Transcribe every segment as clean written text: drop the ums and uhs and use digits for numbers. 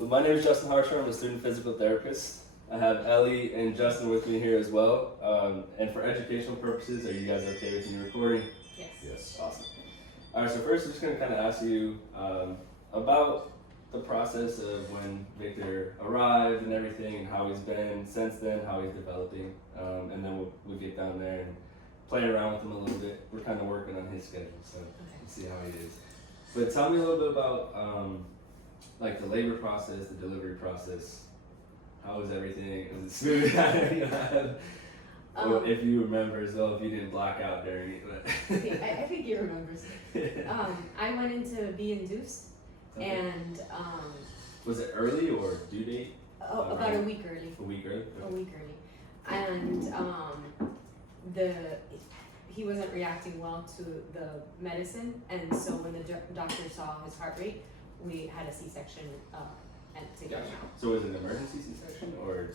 So my name is Justin Harshaw. I'm a student physical therapist. I have Ellie and Justin with me here as well. And for educational purposes, are you guys okay with me recording? Yes. Yes. Awesome. All right. So first, I'm just gonna kind of ask you about the process of when Victor arrived and everything, and how he's been since then, how he's developing, and then we'll get down there and play around with him a little bit. We're kind of working on his schedule, so we'll see how he is. But tell me a little bit about like the labor process, the delivery process. How was everything? Was it smooth? Well, if you remember as well, if you didn't black out during it. But I think he remembers. I went in to be induced, okay. and was it early or due date? about a week early. A week early. A week early, and he wasn't reacting well to the medicine, and so when the doctor saw his heart rate, we had a C-section and to get him out. So was it an emergency C-section or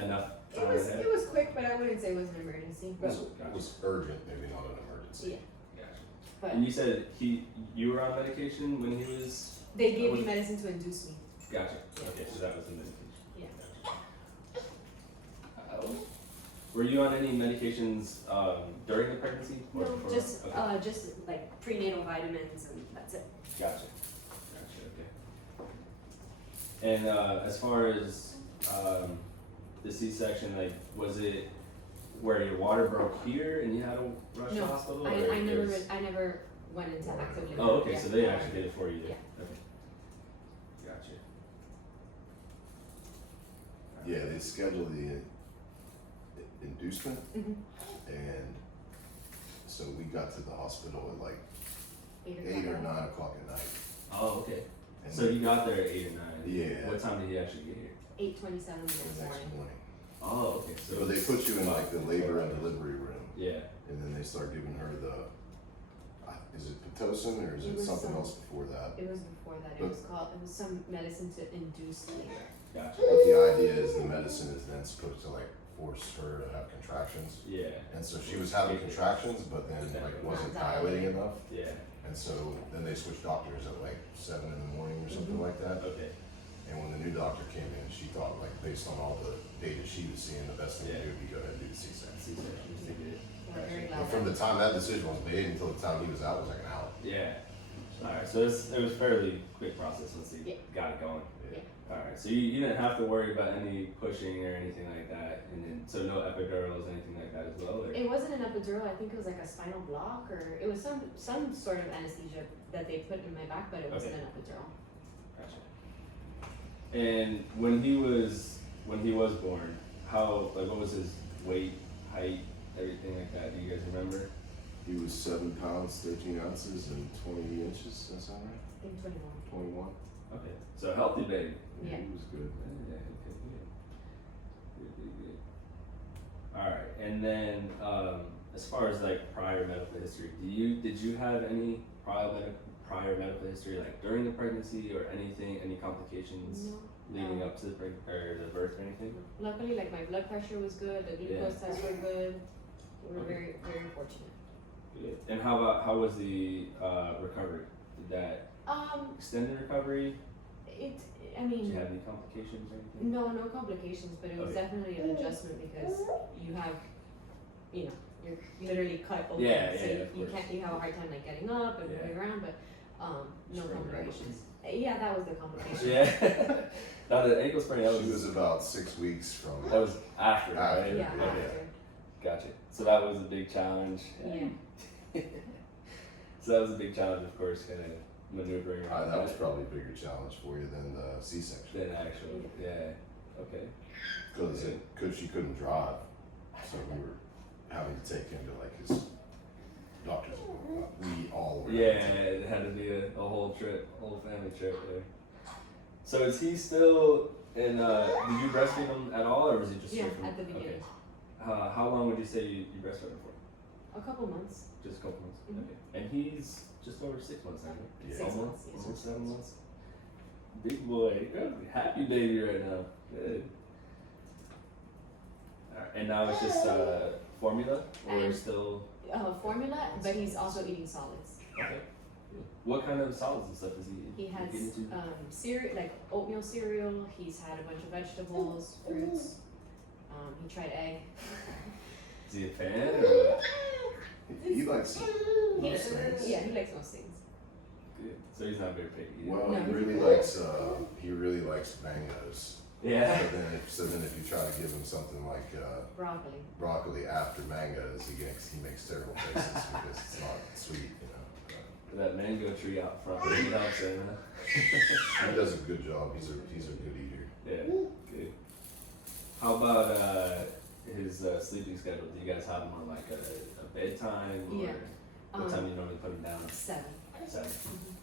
enough time? It was quick, but I wouldn't say it was an emergency. It was urgent, maybe not an emergency. Yeah. Gotcha. But And you said you were on medication when he was. they gave me medicine to induce me. Gotcha. Yeah. Okay, so that was the medication. Yeah. Gotcha. Were you on any medications during the pregnancy? Or No, before? just Okay. just like prenatal vitamins, and that's it. Gotcha. Okay. And as far as the C-section, like, was it where your water broke here and you had to rush to the hospital? Or I never it was- I never went into active labor. Oh, okay. Yeah. So they actually did it for you. Then. Yeah. Okay. Gotcha. Yeah, they scheduled the inducement, Mhm. and so we got to the hospital at like 8 8 or 9 o'clock at night. Oh, okay. And So you got there at 8 or 9. Yeah. What time did he actually get here? 8:27 the this next morning. morning. Oh, okay. So they put you in like the labor and delivery room, Yeah. and then they start giving her the, is it Pitocin or is It it was something some- else before that? It was before that. It was some medicine to induce labor. Gotcha. But the idea is the medicine is then supposed to like force her to have contractions. Yeah. And so she was having contractions, but then like wasn't Not dilating dilating. enough. Yeah. And so then they switched doctors at like 7 in the morning or something Mhm. like that. Okay. And when the new doctor came in, she thought like based on all the data she was seeing, the best thing Yeah. to do would be go ahead and do the C-section. C-section. Just to get it. We're very Gotcha. glad. But from the time that decision was made until the time he was out was like an hour. Yeah. All right. So it was fairly quick process once you Yeah. got it going. Yeah. All right. So you didn't have to worry about any pushing or anything like that, and then so no epidurals, anything like that as well. Or? It wasn't an epidural. I think it was like a spinal block, or it was some sort of anesthesia that they put in my back, but it wasn't Okay. an epidural. Gotcha. And when he was born, what was his weight, height, everything like that? Do you guys remember? He was 7 pounds, 13 ounces, and 20 inches. That sound right? I think 21. 21. Okay. So a healthy baby. Yeah. He was good. Yeah. Okay. Good. All right. And then as far as like prior medical history, did you have any prior medical history like during the pregnancy or anything, any complications No. leading up to the the birth or anything? Luckily, like my blood pressure was good. The glucose tests were good. We were very very fortunate. Good. And how was the recovery? Did that extend the recovery? I Did you mean, have any complications or anything? no complications, but it was Okay. definitely an adjustment because you have, you're literally cut open. Yeah, so yeah, you, of you course. can't, you have a hard time like getting up and Yeah. moving around, but no Sprained her ankle. complications. Yeah, that was the complication. Yeah. Now the ankle sprain, She was about 6 weeks from. that was after, After. right? Yeah, Okay. after. Gotcha. So that was a big challenge. Yeah. So that was a big challenge, of course, kind of maneuvering around. That was probably a bigger challenge for you than the C-section. Then actually, yeah. Okay. Because she couldn't drive, so we were having to take him to like his doctor's appointment. We all were. Yeah, it had to be a whole trip, whole family trip there. So is he still in? Did you breastfeed him at all, or was he just Yeah, straight from? at the beginning. Okay. How long would you say you breastfed him for? A couple months. Just a couple months. Mhm. Okay. And he's just over 6 months now, right? Yeah. 6 months. Almost Yes. 7 months. Big boy, happy baby right now. Good. All right. And now it's just formula, or And- still Formula, but he's also eating solids. okay. What kind of solids and stuff is He has get into? cereal, like oatmeal cereal. He's had a bunch of vegetables, fruits. He tried egg. Is he a fan or what? He likes most things. Yeah, he likes most things. Good. So he's not very picky. Well, No. he really likes mangoes. Yeah. So then if you try to give him something like Broccoli. broccoli after mangoes, he makes terrible faces because it's not sweet, you know. That mango tree out front really helps him. He does a good job. He's a good eater. Yeah. Good. How about his sleeping schedule? Do you guys have him on like a bedtime or Yeah. what time you normally put him down? 7. 7. Mhm.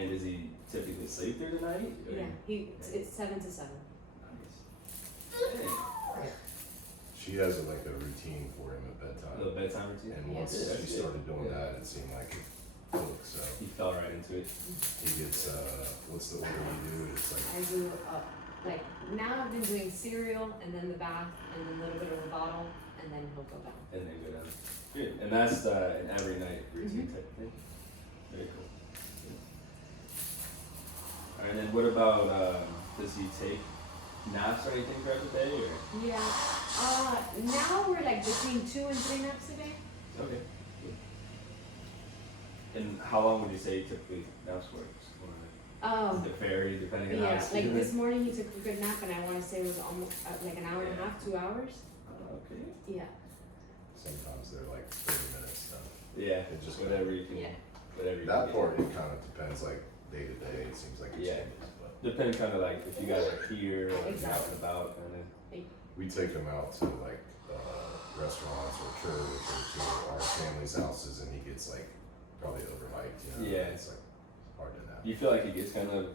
And does he typically sleep through the night? Or- Yeah, it's 7 to 7. Nice. She has like a routine for him at A bedtime. little bedtime routine. And Yeah. once That's she good. started doing Yeah. that, it seemed like it clicked. So He fell right into it. he gets what's the order you do? It's like I do like now I've been doing cereal and then the bath and then a little bit of a bottle and then he'll go down. And then go down. Good. And that's an every night routine Mhm. type of thing. Very cool. Good. Alright, and then what about does he take naps or anything throughout the day or? Yeah. Now we're like between 2 and 3 naps a day. Okay. Good. And how long would you say typically naps for? Does it vary depending on how Yeah, it's like feeling? this morning he took a good nap and I want to say it was almost like an hour and a half, 2 hours. Okay. Yeah. sometimes they're like 30 minutes. So Yeah. it just Whatever you can. Yeah. Whatever you that can part get. it kind of depends like day to day. It seems like it Yeah. changes, but Depends kind of like if you guys are here or out Exactly. and about and then. we take them out to like restaurants or church or to our family's houses, and he gets like probably overhyped. You know? Yeah. It's like hard to nap. Do you feel like he gets kind of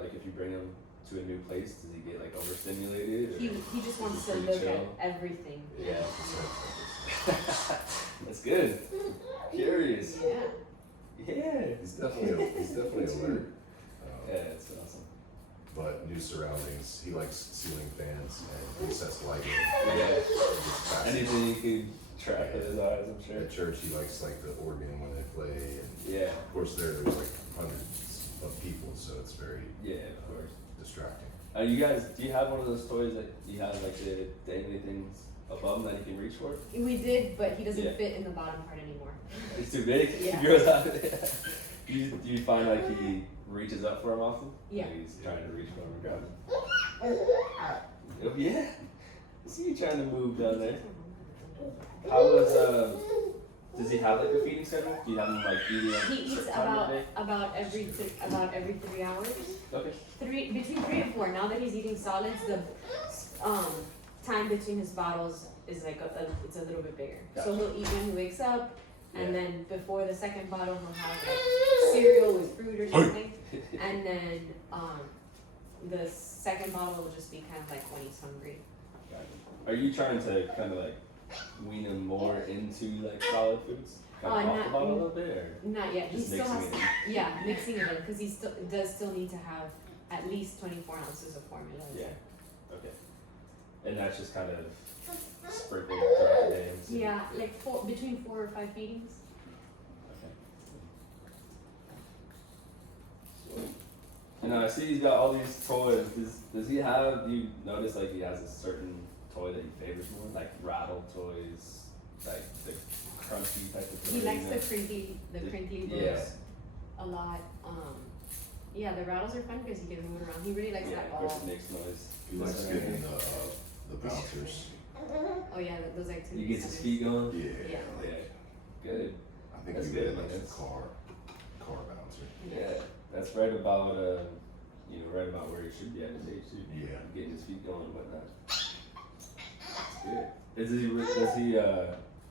like if you bring him to a new place, does he get like overstimulated? Or? He just wants to Pretty look chill. at everything. Yeah. That's good. Curious. Yeah. Yeah. He's definitely alert. Yeah, it's awesome. But new surroundings, he likes ceiling fans and recessed lighting. Yeah. He gets fascinated. Anything you could track with his eyes, I'm sure. At church, he likes like the organ when they play, and Yeah. of course there's like hundreds of people, so it's very Yeah, of course. distracting. You guys, do you have one of those toys that you have like the dangly things above him that he can reach for? We did, but he doesn't Yeah. fit in the bottom part anymore. It's too big. Yeah. He grows out. Do you find like he reaches up for him often? Yeah. Like he's trying to reach for him and grab him. Oh, yeah. I see you trying to move down there. How was does he have like a feeding schedule? Do you have him like eating at He a eats certain time of the day? about every 3 hours. Okay. Between 3 and 4. Now that he's eating solids, the time between his bottles is like it's a little bit bigger. So Gotcha. he'll eat when he wakes up, and Yeah. then before the second bottle he'll have like cereal with fruit or something, and then the second bottle will just be kind of like when he's hungry. Are you trying to kind of like wean him more into like solid foods? Kind of off the Not- bottle a little bit, or Not yet. He just still mixing has it in? yeah, mixing it in because he does still need to have at least 24 ounces of formula. Yeah. Okay. And that's just kind of sprinkled throughout the day. and so- Yeah, like between 4 or 5 feedings. Okay. Sweet. And I see he's got all these toys. Does he have? Do you notice like he has a certain toy that he favors more, like rattle toys, like the crunchy type of toys? He likes you know? the crinkly books Yeah. a lot. Yeah, the rattles are fun because he can move around. He really likes Yeah, that of course ball. it makes noise. He likes getting the bouncers. Oh yeah, those He activities. gets his feet going. Yeah. Yeah. Yeah. Good. I think That's he good, really man. likes the That's- car bouncer. Yeah, that's right about right about where he should be at his age too. Yeah. Getting his feet going and whatnot. That's good. Does he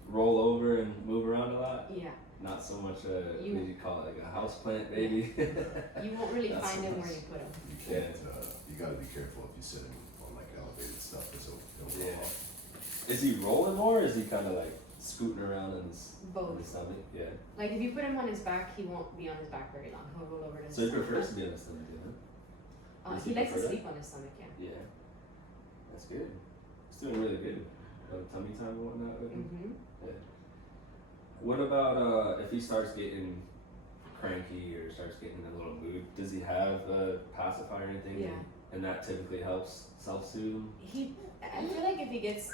roll over and move around a lot? Yeah, Not so much. What do You- you call it? Like a house plant, maybe. you won't really Not so find him where much. you put him. You can't. You gotta be careful if you sit him on like elevated stuff, because he'll Yeah. fall off. Is he rolling more, or is he kind of like scooting around in his Both. stomach? Yeah. Like if you put him on his back, he won't be on his back very long. He'll roll over to his So he stomach. prefers to be on his stomach, you know? Does He he likes to prefer that? sleep on his stomach. Yeah. Yeah. That's good. He's doing really good. Tummy time and whatnot with him. Mhm. What about if he starts getting cranky or starts getting in a little mood, does he have a pacifier or anything? Yeah. And that typically helps self-soothe him? I feel like if he gets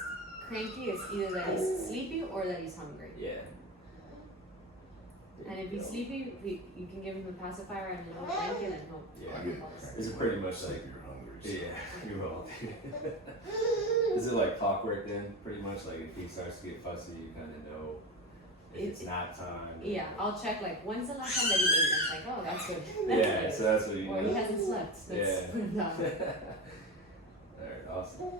cranky, it's either that he's sleepy or that he's hungry. Yeah. And if he's sleepy, you can give him a pacifier and a little blanket and he'll. Yeah. I get Is it pretty much like you're hungry? So. Yeah, you will. Is it like clockwork then? Pretty much like if he starts to get fussy, you kind of know if it's nap time. Yeah, I'll check like when's the last time that he ate. It's like, oh, that's good. Yeah, so that's what you Or know. he hasn't slept. Let's put him down. Alright, awesome.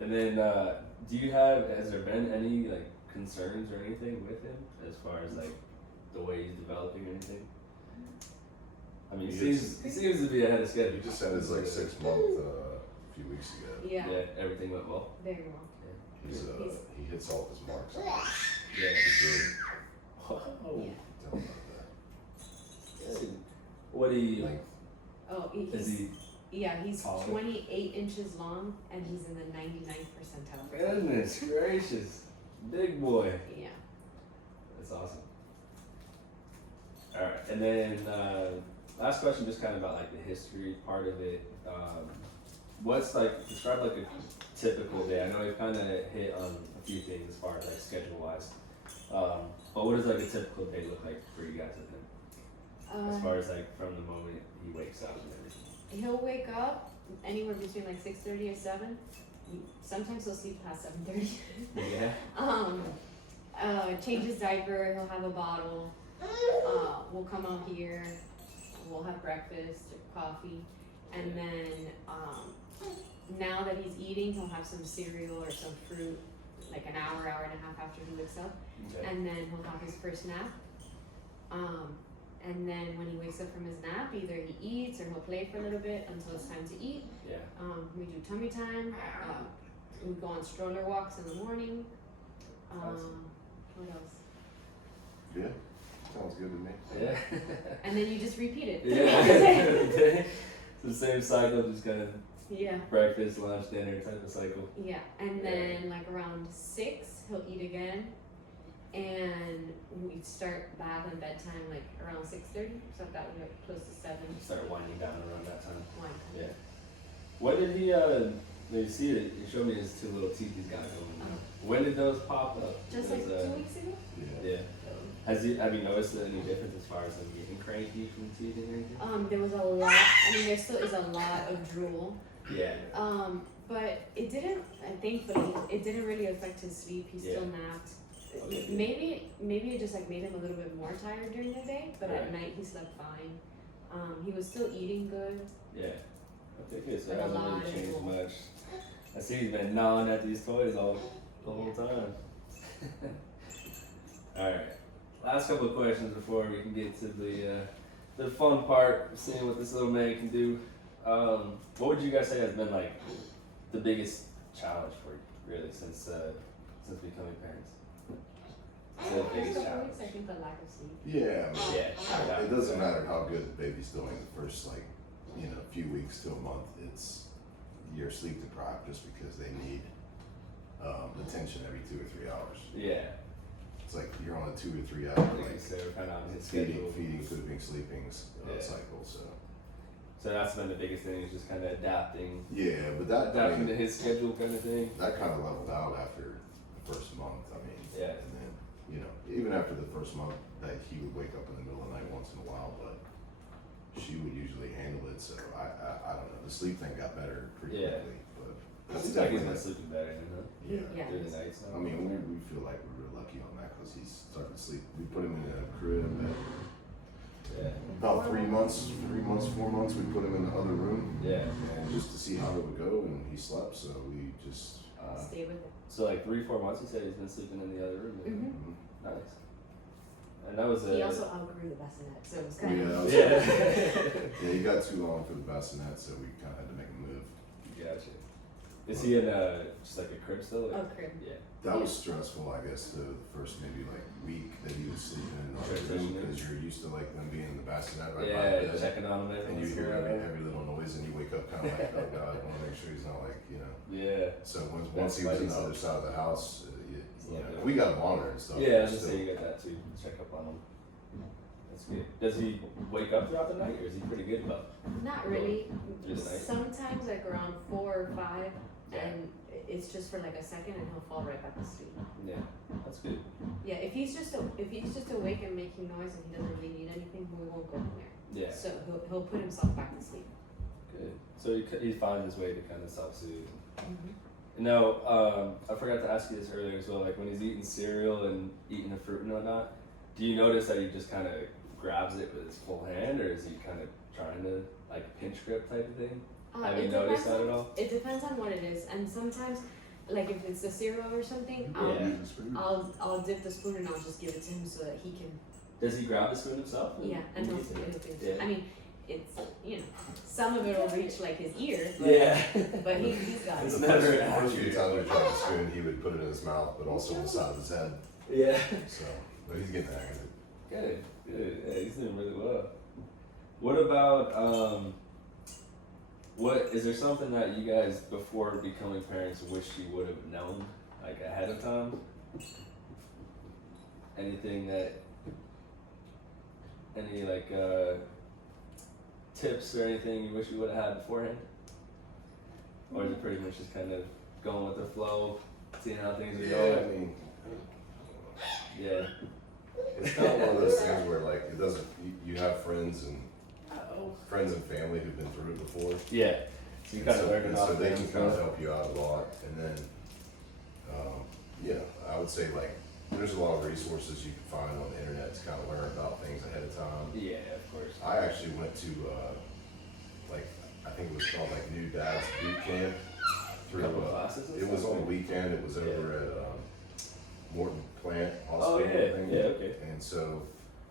And then, has there been any like concerns or anything with him as far as like the way he's developing or anything? I mean, he seems to be ahead of schedule. He just had his like 6 month a few weeks ago. Yeah. Yeah, everything went well. Very well. He hits all of his marks. Yeah. He's really Wow. Yeah. tell him about Yeah. What do you? that. Length. Oh, Is he? he's taller? 28 inches long and he's in the 99th percentile. Goodness gracious, big boy. Yeah. That's awesome. All right, and then last question, just kind of about like the history part of it. What's like describe like a typical day? I know you kind of hit on a few things as far as like schedule wise, but what does like a typical day look like for you guys with him? As far as like from the moment he wakes up and everything. He'll wake up anywhere between like 6:30 or 7. Sometimes he'll sleep past 7:30. Yeah. Change his diaper. He'll have a bottle. We'll come out here. We'll have breakfast or coffee, and then now that he's eating, he'll have some cereal or some fruit, like an hour and a half after he wakes up, Okay. and then he'll have his first nap. And then when he wakes up from his nap, either he eats or he'll play for a little bit until it's time to eat. Yeah. We do tummy time. We go on stroller walks in the morning. Awesome. What else? Yeah, sounds good to me. Yeah. And then you just repeat it. Yeah. It's the same cycle, just kind of Yeah. breakfast, lunch, dinner type of cycle. Yeah. And then like around 6, he'll eat again. And we start bath and bedtime like around 6:30, so that would be like close to 7. Start winding down around that time. One. Yeah. What did he? You see it. You showed me his 2 little teeth he's got going. When did those pop up? Just like 2 weeks ago. Yeah. Yeah. Have you noticed any difference as far as him getting cranky from teeth and anything? There was a lot. I mean, there still is a lot of drool. Yeah. But it didn't. Thankfully, it didn't really affect his sleep. He still napped. Okay. Maybe it just like made him a little bit more tired during the day, but at Right. night he slept fine. He was still eating good. Yeah. Okay, good. So But it a hasn't lot really of changed drool. much. I see he's been gnawing at these toys the whole time. Alright. Last couple of questions before we can get to the fun part of seeing what this little man can do. What would you guys say has been like the biggest challenge for you, really, since becoming parents? The biggest challenge. I think the lack of sleep. Yeah, I mean, Yeah. it doesn't matter how good the baby's doing the first few weeks to a month. You're sleep deprived just because they need attention every 2 or 3 hours. Yeah. It's like you're on a 2 or 3 hour Like you said, we're kind of on his feeding, schedule. pooping, sleeping Yeah. cycle. So So that's been the biggest thing, is just kind of adapting yeah, but that to his schedule kind of thing. that kind of leveled out after the first month. I mean, Yeah. and then even after the first month, that he would wake up in the middle of the night once in a while, but she would usually handle it. So I don't know. The sleep thing got better pretty Yeah. quickly, but It that's seems like he's definitely been sleeping better, huh? Yeah. Through the nights now. I mean, we feel like we're real lucky on that because he's starting to sleep. We put him in a crib at Yeah. about 3 months, 4 months. We put him in the other room, Yeah. and just to see how it would go, and he slept. So we just Stay with it. So like 3-4 months, he said he's been sleeping in the other room. Mhm. Nice. And that was He also outgrew the bassinet, so it was yeah, kind that of. was- Yeah. yeah, he got too long for the bassinet, so we kind of had to make a move. Gotcha. Is he in just like a crib still? Oh, crib. Yeah. That was stressful, I guess, the first maybe like week that he was sleeping in the other room because you're used to like them being in the bassinet right by the Yeah, bed, checking on him and you hear every little noise, and you wake up kind of like, oh god, I want to make sure he's not like Yeah. So once he was on the other side of the house, we got a monitor and stuff. Yeah, I was but gonna say you got that too. Check up on him. That's good. Does he wake up throughout the night, or is he pretty good about Not really. through the night? Sometimes like around 4 or 5, Yeah. and it's just for like a second, and he'll fall right back asleep. Yeah, that's good. Yeah, if he's just awake and making noise and he doesn't really need anything, we won't go in there. Yeah, So he'll put himself back to sleep. good. So he finds his way to kind of self-soothe. Now, I forgot to ask you this earlier as well. Like when he's eating cereal and eating the fruit and whatnot, do you notice that he just kind of grabs it with his full hand, or is he kind of trying to like pinch grip type of thing? Have you It noticed depends that at all? It depends on what it is, and sometimes, like if it's a cereal or something, Yeah. I'll dip the spoon and I'll just give it to him so that he can. Does he grab the spoon himself? Yeah, and he'll eat it? pinch. Yeah. I mean, it's some of it will reach like his ear. But, Yeah. But he's got It's it. The never first few accurate. times we tried the spoon, he would put it in his mouth, but also on the side of his head. Yeah. So, but he's getting the hang of it. Good, good. Yeah, he's doing really well. What about what is there something that you guys before becoming parents wish you would have known like ahead of time? Anything that any like tips or anything you wish you would have had beforehand? Or is it pretty much just kind of going with the flow, seeing how things are Yeah, going? I mean, Yeah. it's kind of one of those things where like it doesn't. You have friends and Uh-oh. family who've been through it before. Yeah. So you kind of learn and about so they them can and kind of stuff. help you out a lot. And then, I would say like there's a lot of resources you can find on the internet to kind of learn about things ahead of time. Yeah, of course. I actually went to I think it was called like New Dad's Boot Camp through. Couple classes and It was stuff? on a weekend. It was over at Morton Plant Oh Hospital. yeah, I think. yeah, okay. And so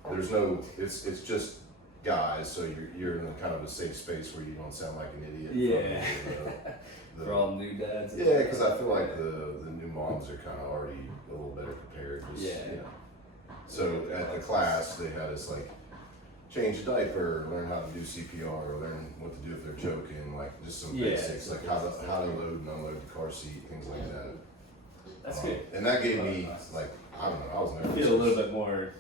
there's no. It's just guys. So you're in kind of a safe space where you don't sound like an idiot. Yeah. The- For all new dads. and Yeah, all because that. I feel like the new moms are kind of already a little better prepared. 'Cause, Yeah. So at the class, they had us like change a diaper, learn how to do CPR, learn what to do if they're choking, like just some Yeah, basics, like how to something. load and unload the car seat, things like that. That's good. And that gave me like I don't know, I was I nervous. feel a little bit more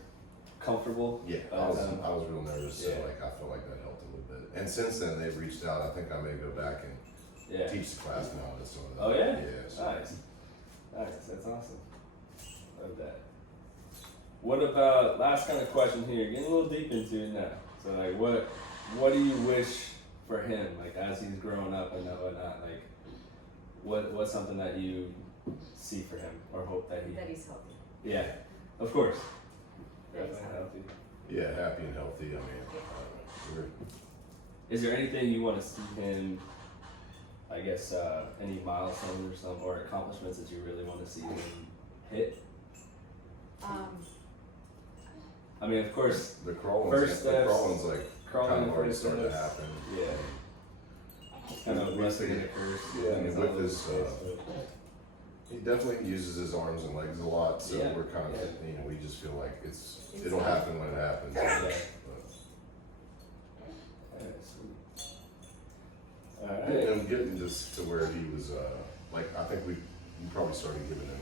comfortable. Yeah, by I the was time- real nervous, so Yeah. like I felt like that helped a little bit. And since then, they've reached out. I think I may go back and Yeah. teach the class now. That's some of that. Oh yeah. Yeah. So. Nice. Nice. That's awesome. Love that. What about last kind of question here? Getting a little deep into it now. So like, what do you wish for him? Like as he's growing up and whatnot. Like, what's something that you see for him or hope that he? That he's healthy. Yeah. Of course. That he's Definitely healthy. Yeah, happy and healthy. I mean, we're Is there anything you want to see him? I guess any milestones or some or accomplishments that you really want to see him hit. I mean, of course, the crawling's First steps, like crawling kind the of already first starting to steps. happen. Yeah. Kind of We wrestling in figured- the curse. yeah, I mean, It's with all this, over the place, He definitely uses his arms and legs a lot, so Yeah, we're kind of yeah. we just feel like It's it'll fine. happen when it happens. Yeah. But- Yeah, sweet. Alright. And getting this to where he was, like, I think we probably started giving him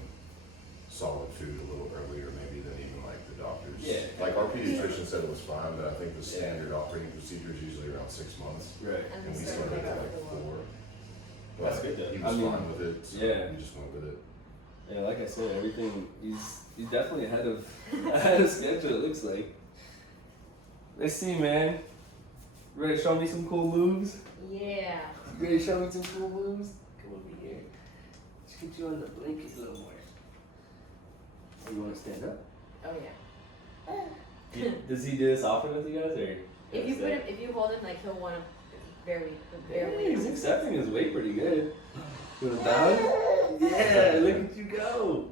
solid food a little earlier, maybe than even like the doctors. Yeah. Like our pediatrician said it was fine, but I think the Yeah. standard operating procedure is usually around 6 months, Right. And and we we started started at like like 4. That's But good though. He I was mean, fine with it, so yeah. we just went with it. Yeah, like I said, everything he's definitely ahead of ahead of schedule. It looks like. Let's see, man. Ready to show me some cool moves? Yeah. Ready to show me some cool moves? Come over here. Let's get you on the blanket a little more. Oh, you want to stand up? Oh yeah. Does he do this often with you guys, or? If you hold him, like he'll want to Yeah, barely. he's accepting his weight pretty good. You want down? Yeah, look at you go.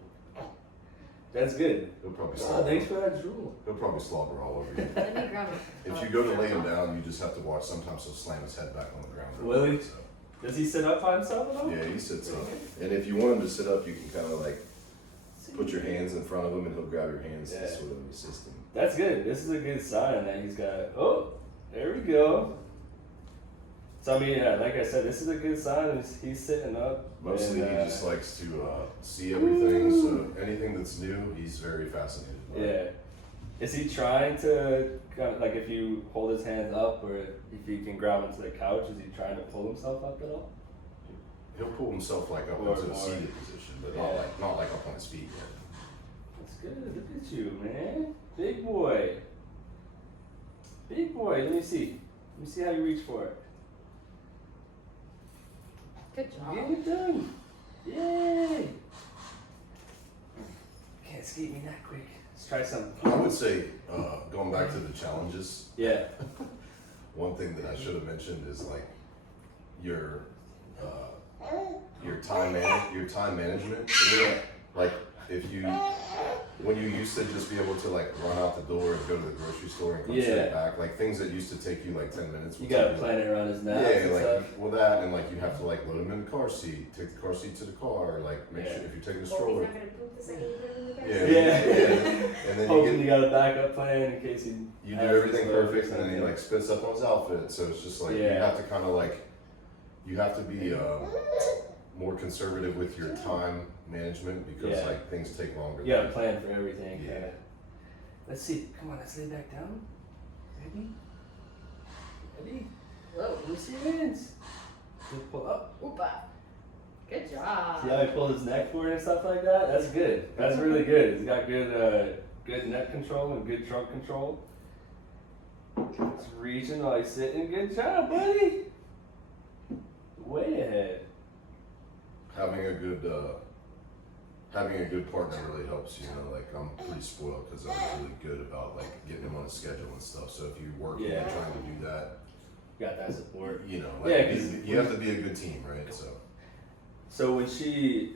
That's good. He'll probably Oh, slobber. thanks for that drool. He'll probably slobber all over you. Let me grab him. If you go to lay him down, you just have to watch. Sometimes he'll slam his head back on the ground. real Will he? quick, so. Does he sit up by himself at all? Yeah, he sits up. And if you want him to sit up, you can kind of like put your hands in front of him, and he'll grab your hands Yeah. to sort of assist him. That's good. This is a good sign that he's got. Oh, there we go. So I mean, yeah, like I said, this is a good sign. He's sitting up. Mostly, and, he just likes to see everything. So anything that's new, he's very fascinated by. Yeah. Is he trying to kind of like if you hold his hands up or if you can grab onto the couch? Is he trying to pull himself up at all? He'll pull himself like up Or into a more. seated position, but Yeah. not like up on his feet yet. That's good. Look at you, man. Big boy. Big boy. Let me see. Let me see how you reach for it. Good job. Get it done. Yay. Can't escape me that quick. Let's try something. I would say, going back to the challenges, Yeah. one thing that I should have mentioned is like your time management. Yeah. Like if you when you used to just be able to like run out the door and go to the grocery store and come Yeah. straight back, like things that used to take you like 10 minutes. You would gotta take plan it around his Yeah, naps and like stuff. well that and like you have to like load him in the car seat, take the car seat to the car, like make Yeah. sure if you're taking a Or he's stroller. not gonna poop the second you put him in the back. Yeah, Yeah. and then Hoping you got a backup plan in case he you do has everything his load or perfect, and then he something. like spits up on his outfit. So it's just like you Yeah. have to kind of like you have to be more conservative with your time management because Yeah. like things take longer. You gotta plan for everything. Yeah. Kinda. Let's see. Come on, let's lay back down. Ready? Ready? Whoa. Loose your hands. Just pull up. Oopa. Good job. See how he pulled his neck forward and stuff like that? That's good. That's really good. He's got good neck control and good trunk control. He's reaching while he's sitting. Good job, buddy. Way ahead. Having a good partner really helps. You know, like I'm pretty spoiled because I was really good about like getting him on a schedule and stuff. So if you work and Yeah. you're trying to do that, Got that support. you know, Yeah, like 'cause you have to be a good team, right? So So when she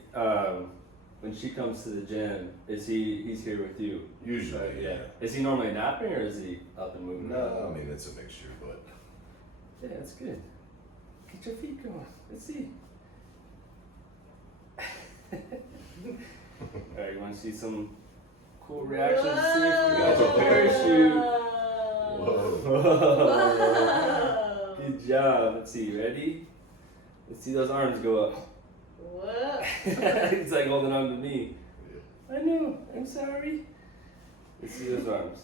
comes to the gym, he's here with you? usually, Right, yeah. Is he normally napping or is he up and moving? No, I mean it's a mixture, but Yeah, that's good. Get your feet going. Let's see. Alright, you want to see some cool reactions? See if we got your parachute. whoa. Whoa. Good job. Let's see. Ready? Let's see those arms go up. Whoa. He's like holding on to me. I know. I'm sorry. Let's see those arms.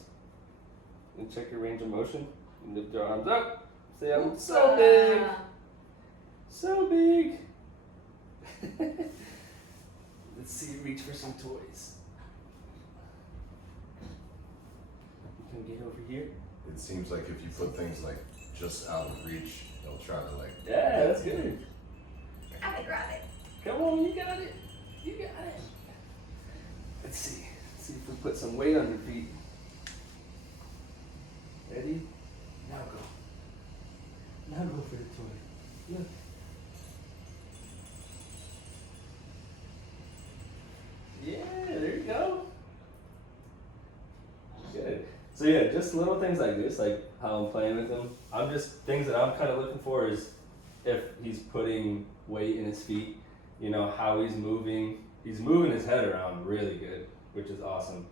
And check your range of motion. And lift your arms up. Say, I'm so big. So big. Let's see. Reach for some toys. You can get over here. It seems like if you put things like just out of reach, they'll try to like. Yeah, that's good. Grab it. Come on, you got it. You got it. Let's see. Let's see if we put some weight on your feet. Ready? Now go. Now go for the toy. Look. Yeah, there you go. Good. So yeah, just little things like this, like how I'm playing with him. I'm just things that I'm kind of looking for is if he's putting weight in his feet, you know, how he's moving. He's moving his head around really good, which is awesome.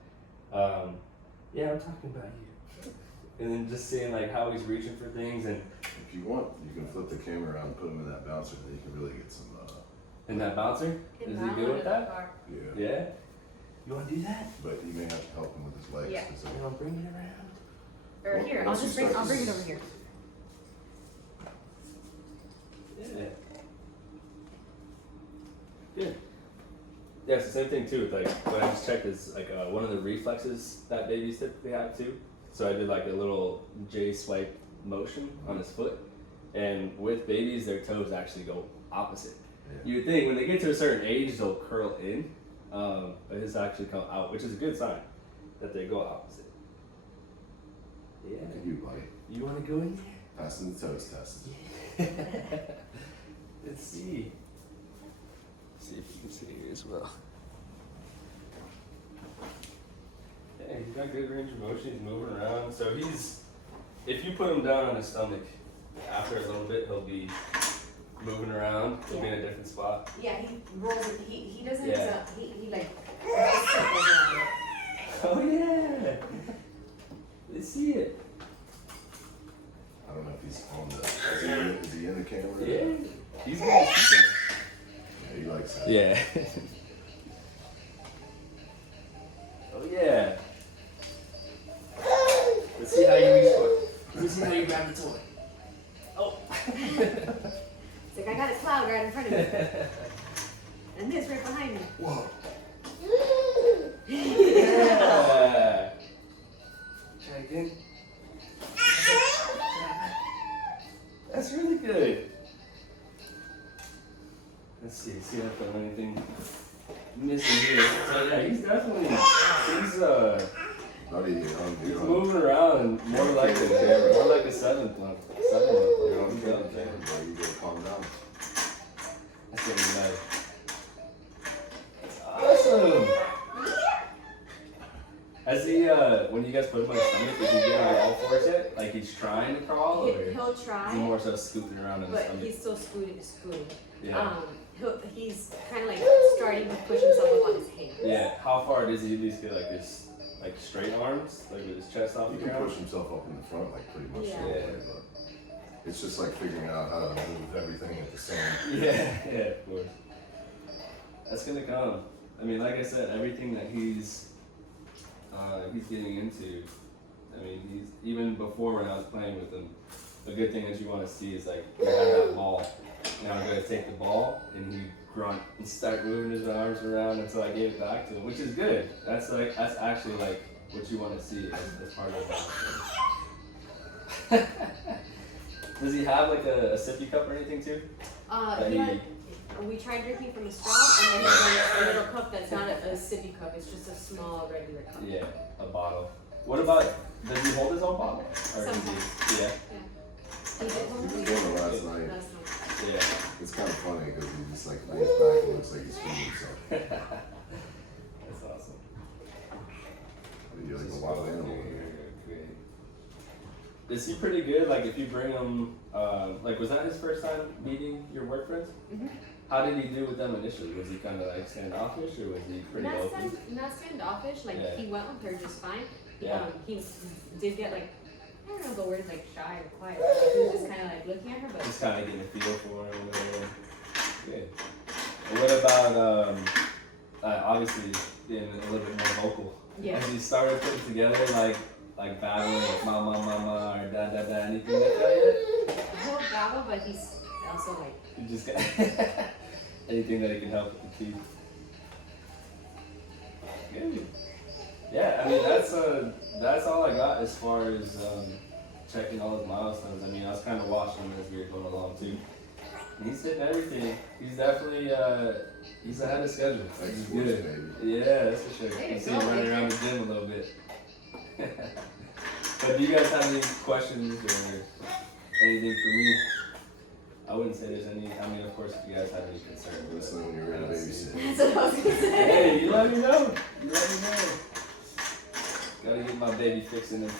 Yeah, I'm talking about you. And then just seeing like how he's reaching for things and If you want, you can flip the camera around and put him in that bouncer, and you can really get some. and that bouncer, is he good with that? Yeah. Yeah. You want to do that? But you may have to help him with his legs. Yeah. 'cause You want to bring it around? Or Well, here, I'll once you just bring. start I'll bring it this- over here. Yeah. Good. Yeah, it's the same thing too. With like what I just checked is like one of the reflexes that babies typically have too. So I did like a little J swipe motion on his foot, and with babies, their toes actually go opposite. Yeah. You would think when they get to a certain age, they'll curl in, but his actually come out, which is a good sign that they go opposite. Yeah. Look at you, buddy. You want to go in Passing the toes test. there? Let's see. See if you can see here as well. Yeah, he's got good range of motion. He's moving around. So if you put him down on his stomach, after a little bit, he'll be moving around. He'll be in a different spot. Yeah, he rolls it. He doesn't. Yeah. He like just circles around it. Oh yeah. Let's see it. I don't know if he's on the. Is he in the camera? Yeah. He's good. Yeah, he likes that. Yeah. Oh yeah. right in front of me. And this right behind me. Whoa. Yeah. Try again. That's really good. Let's see if I put anything missing here. So yeah, he's definitely he's moving around more like a 7th month. You gotta calm down. That's what we like. Awesome. Has he when you guys put him on his stomach, is he getting on all fours yet? Like he's trying to crawl, or He'll is he try, more so scooping around in the but stomach? he's still scooting. Yeah. He's kind of like starting to push himself up on his hands. Yeah. How far does he at least get like his like straight arms, like with his chest off He the can ground? push himself up in the front like pretty much Yeah. the whole way, but it's just like figuring out how to move everything at the same. Yeah, of course. That's gonna come. I mean, like I said, everything that he's getting into. I mean, he's even before when I was playing with him. The good thing that you want to see is like we have that ball. Now I'm gonna take the ball and he grunt and start moving his arms around until I gave it back to him, which is good. That's actually like what you want to see as part of that. Does he have like a sippy cup or anything too? We tried drinking from a straw, and then there's a little cup that's not a sippy cup. It's just a small regular cup. Yeah, a bottle. What about, does he hold his own bottle? Or does Sometimes. he, yeah. He did one He was doing it last night. last night. Yeah. It's kind of funny because he just like lays back and looks like he's feeding himself. That's awesome. You're like a wild animal. Is he pretty good? Like if you bring him, like was that his first time meeting your work friends? Mhm. How did he do with them initially? Was he kind of like standoffish or was he pretty open? Not standoffish. Like Yeah. he went with her just fine. Yeah. He did get like, I don't know if the word is like shy or quiet. But like, he was just kind of like looking at her, but Just kind of getting a feel for him. Whatever. Good. And what about obviously being a little bit more vocal? yeah. As you started putting together like battling like mama or dad, anything like that yet? He'll babble, but he's also like. You just got anything that he can help with the teeth. Good. Yeah, I mean that's all I got as far as checking all his milestones. I mean I was kind of watching him as we were going along too. And he's hitting everything. He's definitely he's ahead of schedule. Like He's sports, good. baby. Yeah, that's for sure. There You you see go, him running right around the gym a little bit. But do you guys have any questions or anything for me? I wouldn't say there's any. I mean, of course, if you guys have any concerns. but Listen when you're ready to I don't see babysit. it. That's what I was gonna say. Hey, you let me know. You let me know. Gotta get my baby fixing it.